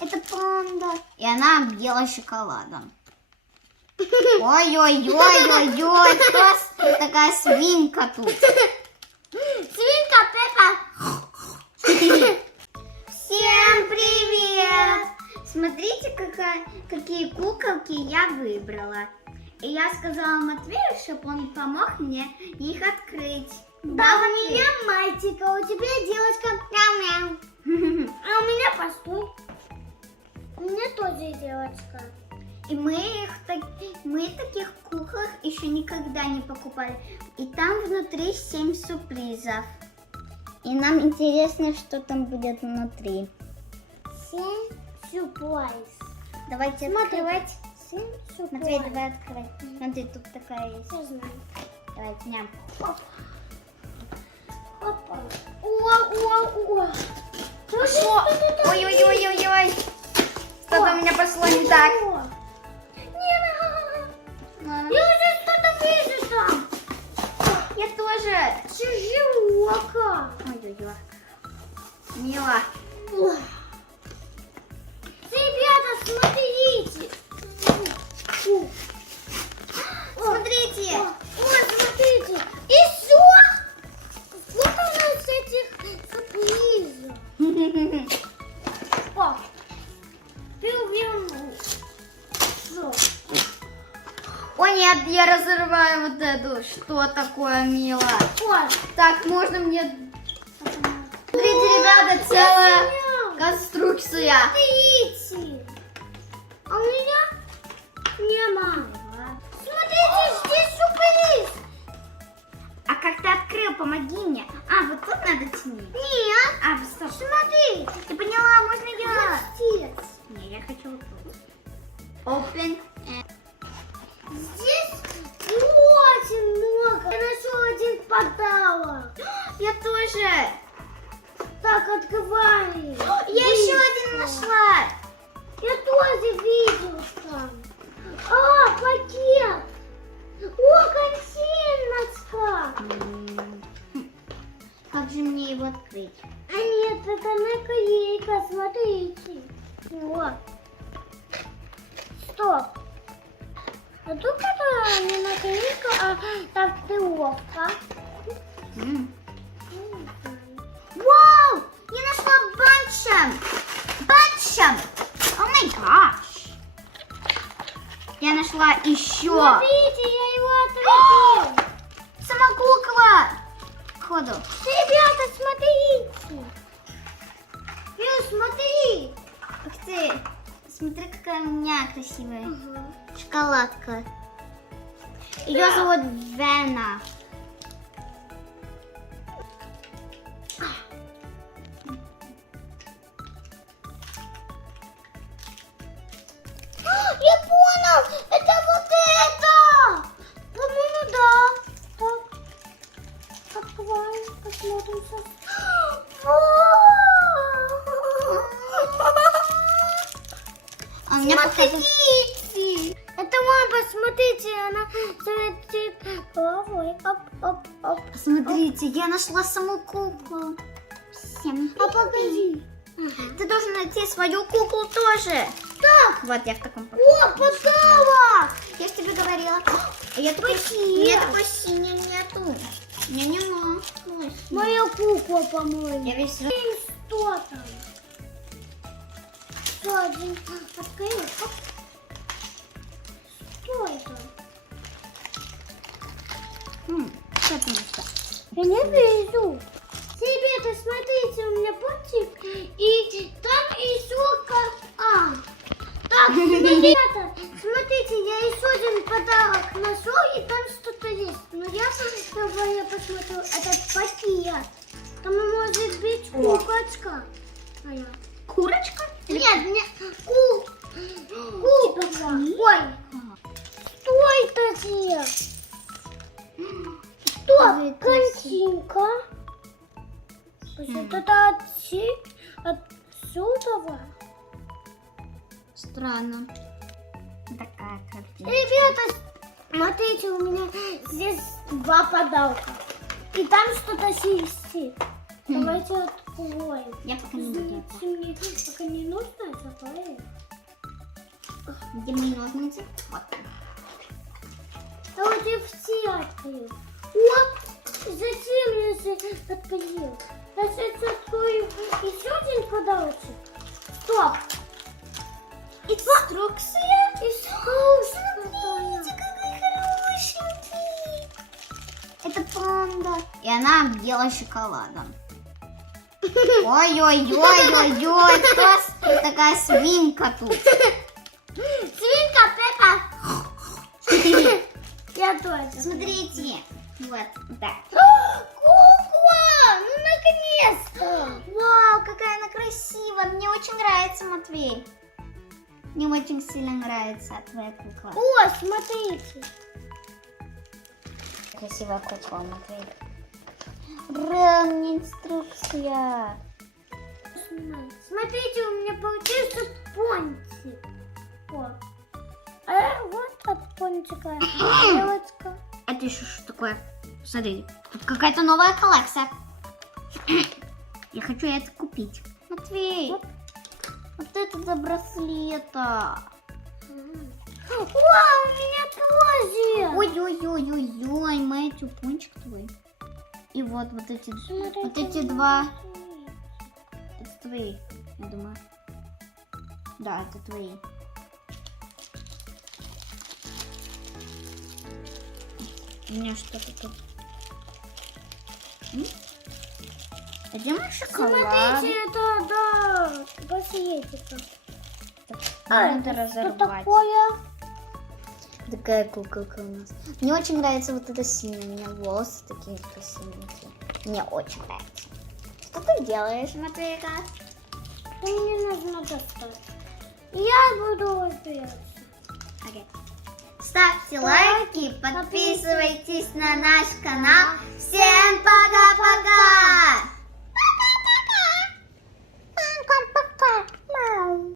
Это панда. И она объела шоколадом. Ой-ой-ой-ой-ой, кто такая свинка тут? Свинка Пеппа. Всем привет! Смотрите, какие куколки я выбрала. И я сказала Матвею, чтобы он помог мне их открыть. Да, у меня мальчик, а у тебя девочка. Мяу-мяу. А у меня постой. У меня тоже девочка. И мы таких куклах еще никогда не покупали. И там внутри 7 сюрпризов. И нам интересно, что там будет внутри. 7 сюрприз. Давайте Смотри. открывать. 7 сюрприз. Матвей, давай открывай. Смотри, тут такая есть. Я знаю. Давайте, ням. Опа. О. Пошло. Ой-ой-ой-ой-ой. Что-то у меня пошло не так. Я уже что-то вижу там. Я тоже. Чужока. Ой-ой-ой. Мила. Ребята, смотрите. Смотрите. Ой, смотрите. Еще? Сколько у нас этих сюрпризов? О, переверну. Все. Ой, нет, я разрываю вот эту. Что такое, Мила? Ой. Так, можно мне... Смотрите, ребята, целая конструкция. Смотрите. А у меня нема. Смотрите, здесь сюрприз. А как ты открыл? Помоги мне. А, вот тут надо тянуть. Нет. А, стоп. Смотри. Ты поняла, можно я? Молодец. Не, я хочу вот тут. Open. Здесь очень много. Я нашел один подарок. Я тоже. Так, открывай. Я еще один нашла. Я тоже видел там. А, пакет. О, консильночка. Как же мне его открыть? А нет, это наклейка, смотрите. Вот. Стоп. А тут это не наклейка, а татуировка. Вау! Я нашла банчем. О май гаш. Я нашла еще. Смотрите, я его отрубил. Сама кукла. Ходу. Ребята, смотрите. Смотри. Ух ты. Смотри, какая у меня красивая шоколадка. Ее зовут Вена. Я понял! Это вот это! По-моему, да. Так. Открываем, посмотрим сейчас. А у меня показывает... Смотрите! Это мама, посмотрите, она светит головой. Оп. Смотрите, я нашла саму куклу. Всем А погоди. Ты должен найти свою куклу тоже. Так. Вот я в таком пакете. О, подарок! Я же тебе говорила. Я такой, Спасибо. у меня такой синий нету. У меня нема. Ой, Моя кукла, по-моему. я весь... Что там? Что один? Открыл. Оп. Что это? Что там еще? Я не вижу. Ребята, смотрите, у меня пунктик. И там еще Так, ребята, смотрите, я еще один подарок нашел, и там что-то есть. Но я посмотрю этот пакет. Там может быть куколочка. Курочка? Нет, куколка. Ой, что это здесь? Что? Картинка? Это отсюда? Странно. Такая картина. Ребята, смотрите, у меня здесь 2 подарка. И там что-то есть. Давайте откроем. Я пока не буду. Извините, мне пока не нужно закроем. Где мои ножницы? Вот. Давайте все откроем. О, зачем я это открыл? Я сейчас открою еще один подарочек. Стоп! Инструкция? Смотрите, какой хорошенький. Это панда. И она объела шоколадом. Ой-ой-ой-ой-ой, кто такая свинка тут? Свинка Пеппа. Я тоже. Смотрите. Вот так. Кукла! Ну наконец-то! Вау, какая она красивая. Мне очень нравится, Матвей. Мне очень сильно нравится твоя кукла. О, смотрите. Красивая кукла, Матвей. Ура, мне инструкция. Смотрите, у меня получился пончик. Вот. Вот от пончика девочка. Это еще что такое? Смотри, тут какая-то новая коллекция. Я хочу это купить. Матвей, вот это до браслета. Вау, у меня тоже. Ой-ой-ой-ой-ой, Мэтью, пончик твой. И вот эти два. Это твои, я думаю. Да, это твои. У меня что-то тут. Где мой шоколад? Смотрите, это да, пакетика. Надо Что разорвать. такое? Такая куколка у нас. Мне очень нравится вот это синее. У меня волосы такие красивенькие. Мне очень нравится. Что ты делаешь, Матвейка? Мне нужно достать. Я буду разбираться. Окей. Ставьте лайки, подписывайтесь на наш канал. Всем пока-пока!